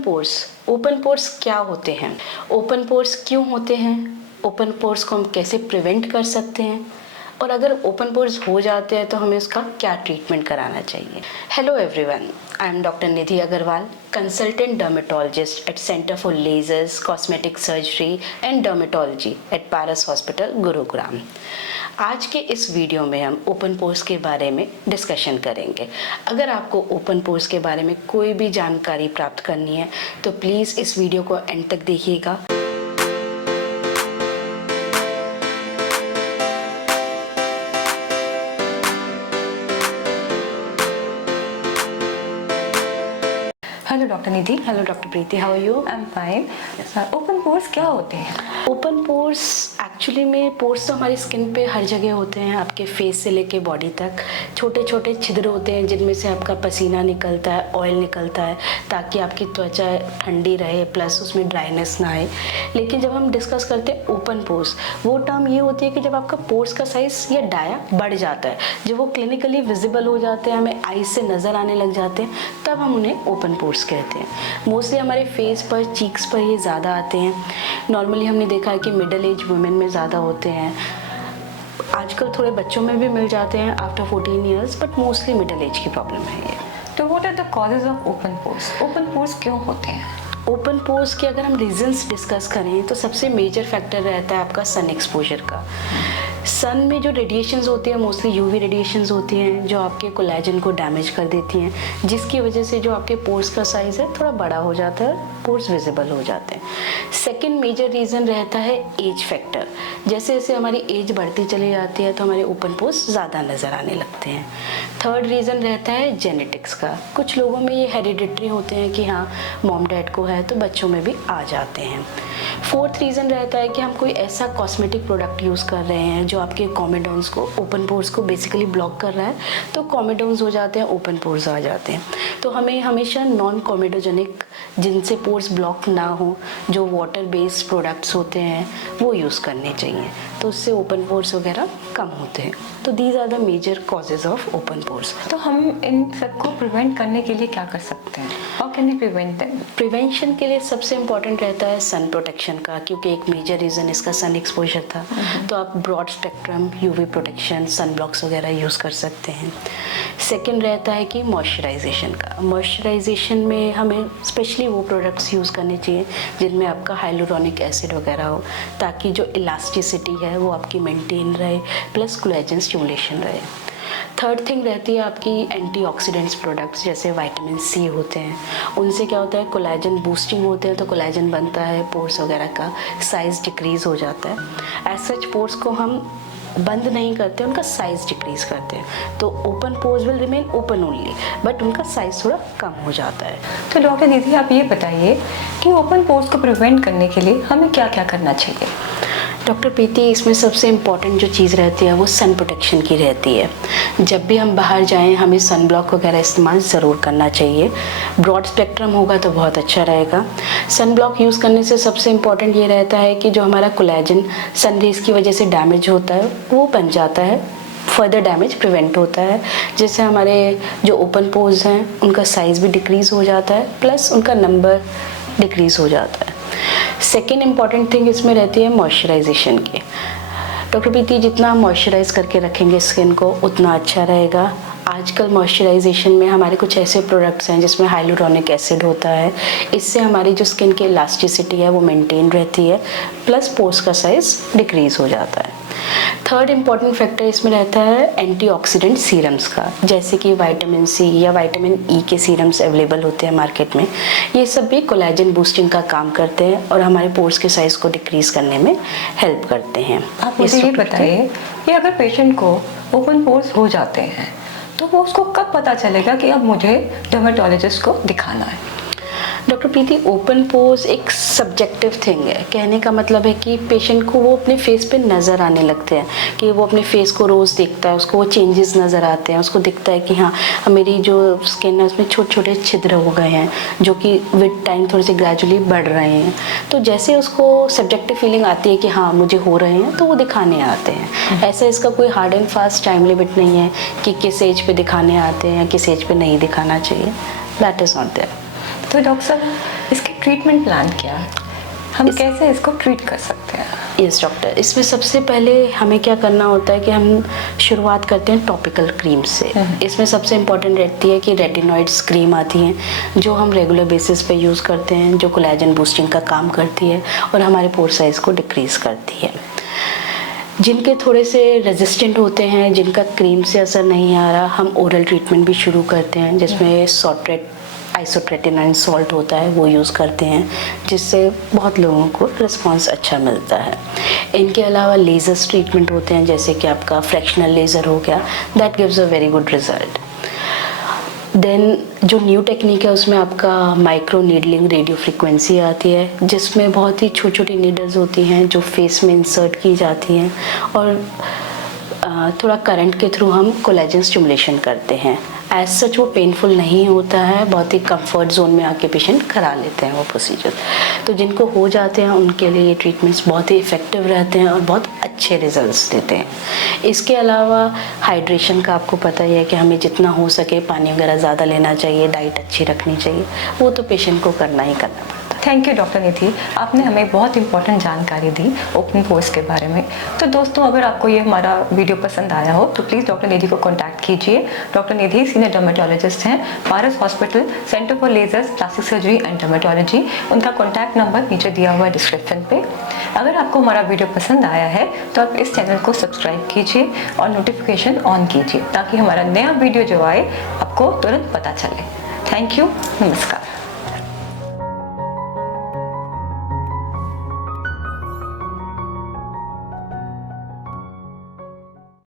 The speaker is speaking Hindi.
ओपन पोर्स क्या होते हैं, ओपन पोर्स क्यों होते हैं, ओपन पोर्स को हम कैसे प्रिवेंट कर सकते हैं, और अगर ओपन पोर्स हो जाते हैं तो हमें उसका क्या ट्रीटमेंट कराना चाहिए। Hello everyone, I am doctor Nidhi Agarwal, consultant dermatologist at centre for lasers, cosmetic surgery and dermatology at Paras hospital, Gurugram. आज के इस वीडियो में हम ओपन पोर्स के बारे में डिस्कशन करेंगे। अगर आपको ओपन पोर्स के बारे में कोई भी जानकारी प्राप्त करनी है तो प्लीज़ इस वीडियो को एंड तक देखिएगा। Hello doctor Nidhi. Hello doctor Preeti, how are you? I am fine. Open pores क्या होते हैं? ओपन पोर्स एक्चुअली में पोर्स तो हमारी स्किन पे हर जगह होते हैं, आपके फेस से लेके बॉडी तक छोटे छोटे छिद्र होते हैं जिनमें से आपका पसीना निकलता है, ऑयल निकलता है, ताकि आपकी त्वचा ठंडी रहे प्लस उसमें ड्राइनेस ना आए। लेकिन जब हम डिस्कस करते हैं ओपन पोर्स, वो टर्म ये होती है कि जब आपका पोर्स का साइज या डाया बढ़ जाता है, जब वो क्लिनिकली विजिबल हो जाते हैं, हमें आईज से नज़र आने लग जाते हैं, तब हम उन्हें ओपन पोर्स कहते हैं। मोस्टली हमारे फेस पर, चीक्स पर ये ज़्यादा आते हैं। नॉर्मली हमने देखा है कि मिडिल एज वुमेन में ज़्यादा होते हैं, आजकल थोड़े बच्चों में भी मिल जाते हैं after 14 years, but mostly middle age की प्रॉब्लम है ये। तो what are the causes of open pores? Open pores क्यों होते हैं? ओपन पोर्स के अगर हम रीजंस डिस्कस करें तो सबसे मेजर फैक्टर रहता है आपका सन एक्सपोजर का। सन में जो रेडिएशंस होती हैं, मोस्टली यूवी रेडिएशंस होती हैं जो आपके कोलेजन को डैमेज कर देती हैं, जिसकी वजह से जो आपके पोर्स का साइज़ है थोड़ा बड़ा हो जाता है, पोर्स विजिबल हो जाते हैं। सेकंड मेजर रीज़न रहता है एज फैक्टर। जैसे जैसे हमारी एज बढ़ती चली जाती है तो हमारे ओपन पोर्स ज़्यादा नज़र आने लगते हैं। थर्ड रीज़न रहता है जेनेटिक्स का। कुछ लोगों में ये हेरिडिटरी होते हैं कि हाँ मॉम डैड को है तो बच्चों में भी आ जाते हैं। फोर्थ रीज़न रहता है कि हम कोई ऐसा कॉस्मेटिक प्रोडक्ट यूज़ कर रहे हैं जो आपके कॉमेडोन्स को, ओपन पोर्स को बेसिकली ब्लॉक कर रहा है, तो कॉमेडोन्स हो जाते हैं, ओपन पोर्स आ जाते हैं। तो हमें हमेशा नॉन कॉमेडोजेनिक, जिनसे पोर्स ब्लॉक ना हो, जो वाटर बेस्ड प्रोडक्ट्स होते हैं वो यूज़ करने चाहिए, तो उससे ओपन पोर्स वगैरह कम होते हैं। तो these are the major causes of open pores. तो हम इन सबको प्रिवेंट करने के लिए क्या कर सकते हैं? How can we prevent them? Prevention के लिए सबसे इम्पॉर्टेंट रहता है सन प्रोटेक्शन का, क्योंकि एक मेजर रीज़न इसका सन एक्सपोजर था। तो आप ब्रॉड स्पेक्ट्रम यूवी प्रोटेक्शन, सन ब्लॉक्स वगैरह यूज़ कर सकते हैं। सेकंड रहता है कि मॉइस्चराइजेशन का। मॉइस्चराइजेशन में हमें स्पेशली वो प्रोडक्ट्स यूज़ करने चाहिए जिनमें आपका हाइलुरोनिक एसिड वगैरह हो, ताकि जो इलास्टिसिटी है वो आपकी मेंटेन रहे, प्लस कोलेजन स्टिमुलेशन रहे। थर्ड थिंग रहती है आपकी एंटीऑक्सीडेंट्स प्रोडक्ट्स, जैसे विटामिन सी होते हैं। उनसे क्या होता है, कोलेजन बूस्टिंग होते हैं, तो कोलेजन बनता है, पोर्स वगैरह का साइज़ डिक्रीज़ हो जाता है। एज सच पोर्स को हम बंद नहीं करते, उनका साइज़ डिक्रीज़ करते हैं, तो open pores will remain open only, but उनका साइज़ थोड़ा कम हो जाता है। तो डॉक्टर निधि आप ये बताइए कि ओपन पोर्स को प्रिवेंट करने के लिए हमें क्या क्या करना चाहिए? डॉक्टर प्रीति, इसमें सबसे इम्पॉर्टेंट जो चीज़ रहती है वो सन प्रोटेक्शन की रहती है। जब भी हम बाहर जाएं हमें सन ब्लॉक वगैरह इस्तेमाल ज़रूर करना चाहिए। ब्रॉड स्पेक्ट्रम होगा तो बहुत अच्छा रहेगा। सन ब्लॉक यूज़ करने से सबसे इम्पॉर्टेंट ये रहता है कि जो हमारा कोलेजन सन रेज़ की वजह से डैमेज होता है वो बन जाता है, फर्दर डैमेज प्रिवेंट होता है, जिससे हमारे जो ओपन पोर्स हैं उनका साइज़ भी डिक्रीज़ हो जाता है, प्लस उनका नंबर डिक्रीज़ हो जाता है। सेकेंड इम्पॉर्टेंट थिंग इसमें रहती है मॉइस्चराइजेशन की। डॉक्टर प्रीति, जितना मॉइस्चराइज करके रखेंगे स्किन को उतना अच्छा रहेगा। आजकल मॉइस्चराइजेशन में हमारे कुछ ऐसे प्रोडक्ट्स हैं जिसमें हाइलुरोनिक एसिड होता है, इससे हमारी जो स्किन की इलास्टिसिटी है वो मेंटेन रहती है, प्लस पोर्स का साइज़ डिक्रीज़ हो जाता है। थर्ड इम्पॉर्टेंट फैक्टर इसमें रहता है एंटीऑक्सीडेंट सीरम्स का, जैसे कि विटामिन सी या विटामिन ई के सीरम्स अवेलेबल होते हैं मार्केट में। ये सब भी कोलेजन बूस्टिंग का काम करते हैं और हमारे पोर्स के साइज़ को डिक्रीज़ करने में हेल्प करते हैं। आप मुझे ये बताइए कि अगर पेशेंट को ओपन पोर्स हो जाते हैं तो वो उसको कब पता चलेगा कि अब मुझे डर्मेटोलॉजिस्ट को दिखाना है? डॉक्टर प्रीति, ओपन पोर्स एक सब्जेक्टिव थिंग है। कहने का मतलब है कि पेशेंट को वो अपने फेस पे नज़र आने लगते हैं, कि वो अपने फेस को रोज़ देखता है, उसको वो चेंजेस नज़र आते हैं, उसको दिखता है कि हाँ मेरी जो स्किन है उसमें छोटे छोटे छिद्र हो गए हैं जो कि विद टाइम थोड़े से ग्रेजुअली बढ़ रहे हैं। तो जैसे उसको सब्जेक्टिव फीलिंग आती है कि हाँ मुझे हो रहे हैं, तो वो दिखाने आते हैं। ऐसा इसका कोई hard and fast time limit नहीं है कि किस एज पे दिखाने आते हैं या किस एज पे नहीं दिखाना चाहिए। That is not there. तो डॉक्टर साहब, इसकी ट्रीटमेंट प्लान क्या है? हम कैसे इसको ट्रीट कर सकते हैं? यस डॉक्टर, इसमें सबसे पहले हमें क्या करना होता है कि हम शुरुआत करते हैं टॉपिकल क्रीम से। इसमें सबसे इम्पॉर्टेंट रहती है कि रेटिनॉइड्स क्रीम आती हैं जो हम रेगुलर बेसिस पे यूज़ करते हैं, जो कोलेजन बूस्टिंग का काम करती है और हमारे पोर साइज़ को डिक्रीज़ करती है। जिनके थोड़े से रेजिस्टेंट होते हैं, जिनका क्रीम से असर नहीं आ रहा, हम ओरल ट्रीटमेंट भी शुरू करते हैं जिसमें सॉर्ट्रेट आइसोट्रेटिनाइन सॉल्ट होता है वो यूज़ करते हैं, जिससे बहुत लोगों को रिस्पांस अच्छा मिलता है। इनके अलावा लेज़र्स ट्रीटमेंट होते हैं जैसे कि आपका फ्रैक्शनल लेज़र हो गया, that gives a very good result. Then जो न्यू टेक्निक है उसमें आपका माइक्रो नीडलिंग रेडियो फ्रिक्वेंसी आती है, जिसमें बहुत ही छोटी छोटी नीडल्स होती हैं जो फेस में इंसर्ट की जाती हैं और थोड़ा करंट के थ्रू हम कोलेजन स्टिमुलेशन करते हैं। एज सच वो पेनफुल नहीं होता है, बहुत ही कंफर्ट जोन में आके पेशेंट करा लेते हैं वो प्रोसीजर। तो जिनको हो जाते हैं उनके लिए ये ट्रीटमेंट्स बहुत ही इफ़ेक्टिव रहते हैं और बहुत अच्छे रिजल्ट्स देते हैं। इसके अलावा हाइड्रेशन का आपको पता ही है कि हमें जितना हो सके पानी वगैरह ज़्यादा लेना चाहिए, डाइट अच्छी रखनी चाहिए, वो तो पेशेंट को करना ही करना पड़ता है। थैंक यू डॉक्टर निधि, आपने हमें बहुत इंपॉर्टेंट जानकारी दी ओपन पोर्स के बारे में। तो दोस्तों, अगर आपको ये हमारा वीडियो पसंद आया हो तो प्लीज़ डॉक्टर निधि को कॉन्टैक्ट कीजिए। डॉक्टर निधि सीनियर डर्मेटोलॉजिस्ट हैं, Paras hospital, centre for lasers, plastic surgery and dermatology. उनका कॉन्टैक्ट नंबर नीचे दिया हुआ है डिस्क्रिप्शन पे। अगर आपको हमारा वीडियो पसंद आया है तो आप इस चैनल को सब्सक्राइब कीजिए और नोटिफिकेशन ऑन कीजिए ताकि हमारा नया वीडियो जो आए आपको तुरंत पता चले। थैंक यू, नमस्कार।